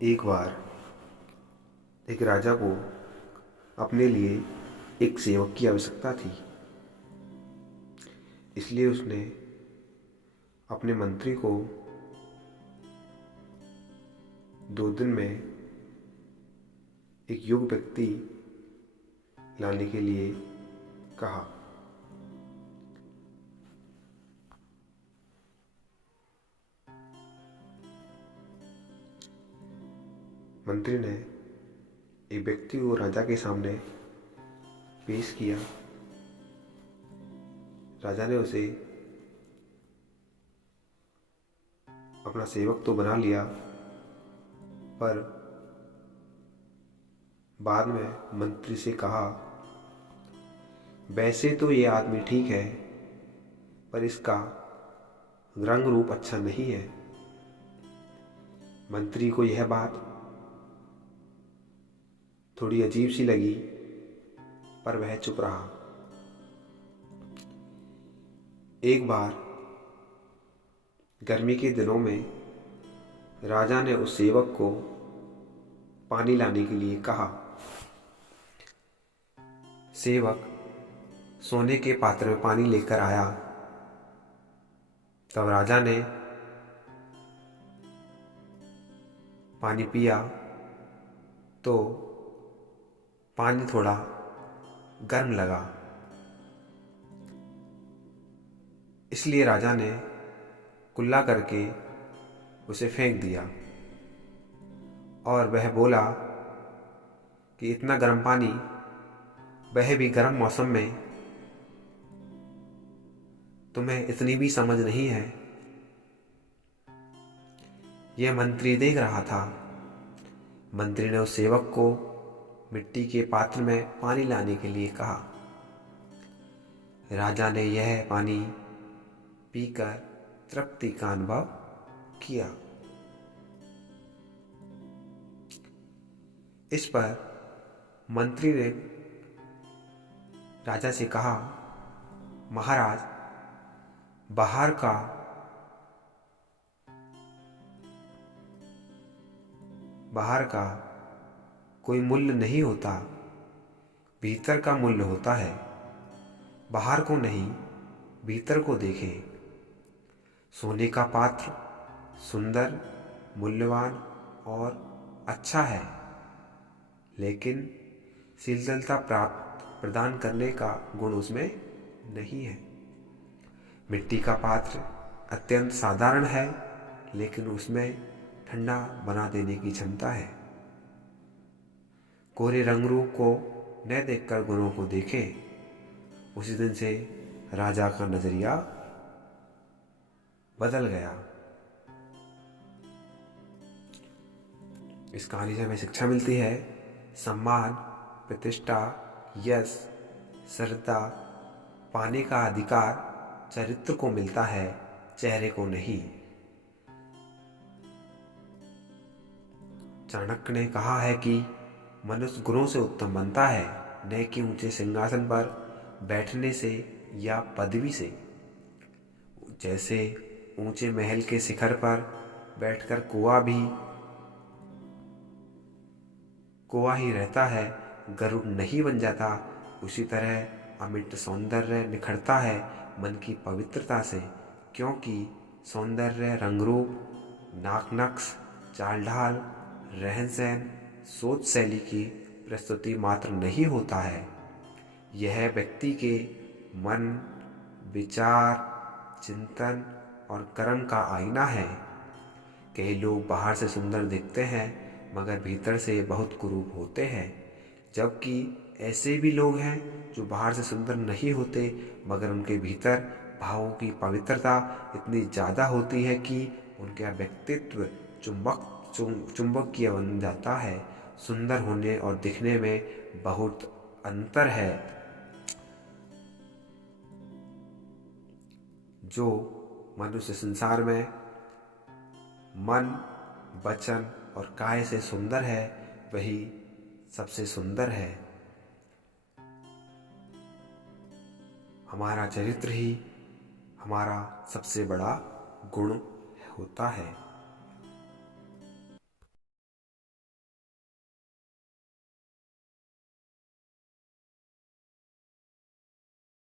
एक बार एक राजा को अपने लिए एक सेवक की आवश्यकता थी। इसलिए उसने अपने मंत्री को 2 दिन में एक योग्य व्यक्ति लाने के लिए कहा। मंत्री ने एक व्यक्ति को राजा के सामने पेश किया। राजा ने उसे अपना सेवक तो बना लिया, पर बाद में मंत्री से कहा, वैसे तो ये आदमी ठीक है, पर इसका रंग रूप अच्छा नहीं है। मंत्री को यह बात थोड़ी अजीब सी लगी, पर वह चुप रहा। एक बार गर्मी के दिनों में राजा ने उस सेवक को पानी लाने के लिए कहा। सेवक सोने के पात्र में पानी लेकर आया। तब राजा ने पानी पिया तो पानी थोड़ा गर्म लगा। इसलिए राजा ने कुल्ला करके उसे फेंक दिया और वह बोला कि इतना गर्म पानी, वह भी गर्म मौसम में, तुम्हें इतनी भी समझ नहीं है। यह मंत्री देख रहा था। मंत्री ने उस सेवक को मिट्टी के पात्र में पानी लाने के लिए कहा। राजा ने यह पानी पीकर तृप्ति का अनुभव किया। इस पर मंत्री ने राजा से कहा, महाराज, बाहर का कोई मूल्य नहीं होता, भीतर का मूल्य होता है। बाहर को नहीं, भीतर को देखें। सोने का पात्र सुंदर, मूल्यवान और अच्छा है, लेकिन शीतलता प्रदान करने का गुण उसमें नहीं है। मिट्टी का पात्र अत्यंत साधारण है, लेकिन उसमें ठंडा बना देने की क्षमता है। कोरे रंग रूप को न देखकर गुणों को देखें। उसी दिन से राजा का नजरिया बदल गया। इस कहानी से हमें शिक्षा मिलती है, सम्मान, प्रतिष्ठा, यश, श्रद्धा पाने का अधिकार चरित्र को मिलता है, चेहरे को नहीं। चाणक्य ने कहा है कि मनुष्य गुणों से उत्तम बनता है, न कि ऊंचे सिंहासन पर बैठने से या पदवी से। जैसे ऊंचे महल के शिखर पर बैठकर कोवा ही रहता है, गरुड़ नहीं बन जाता, उसी तरह अमिट सौंदर्य निखरता है मन की पवित्रता से। क्योंकि सौंदर्य रंगरूप, नाक नक्श, चाल ढाल, रहन सहन, सोच शैली की प्रस्तुति मात्र नहीं होता है। यह व्यक्ति के मन, विचार, चिंतन और कर्म का आईना है। कई लोग बाहर से सुंदर दिखते हैं, मगर भीतर से बहुत कुरूप होते हैं, जबकि ऐसे भी लोग हैं जो बाहर से सुंदर नहीं होते, मगर उनके भीतर भावों की पवित्रता इतनी ज़्यादा होती है कि उनका व्यक्तित्व चुंबकीय बन जाता है। सुंदर होने और दिखने में बहुत अंतर है। जो मनुष्य संसार में मन, वचन और काया से सुंदर है, वही सबसे सुंदर है। हमारा चरित्र ही हमारा सबसे बड़ा गुण होता है।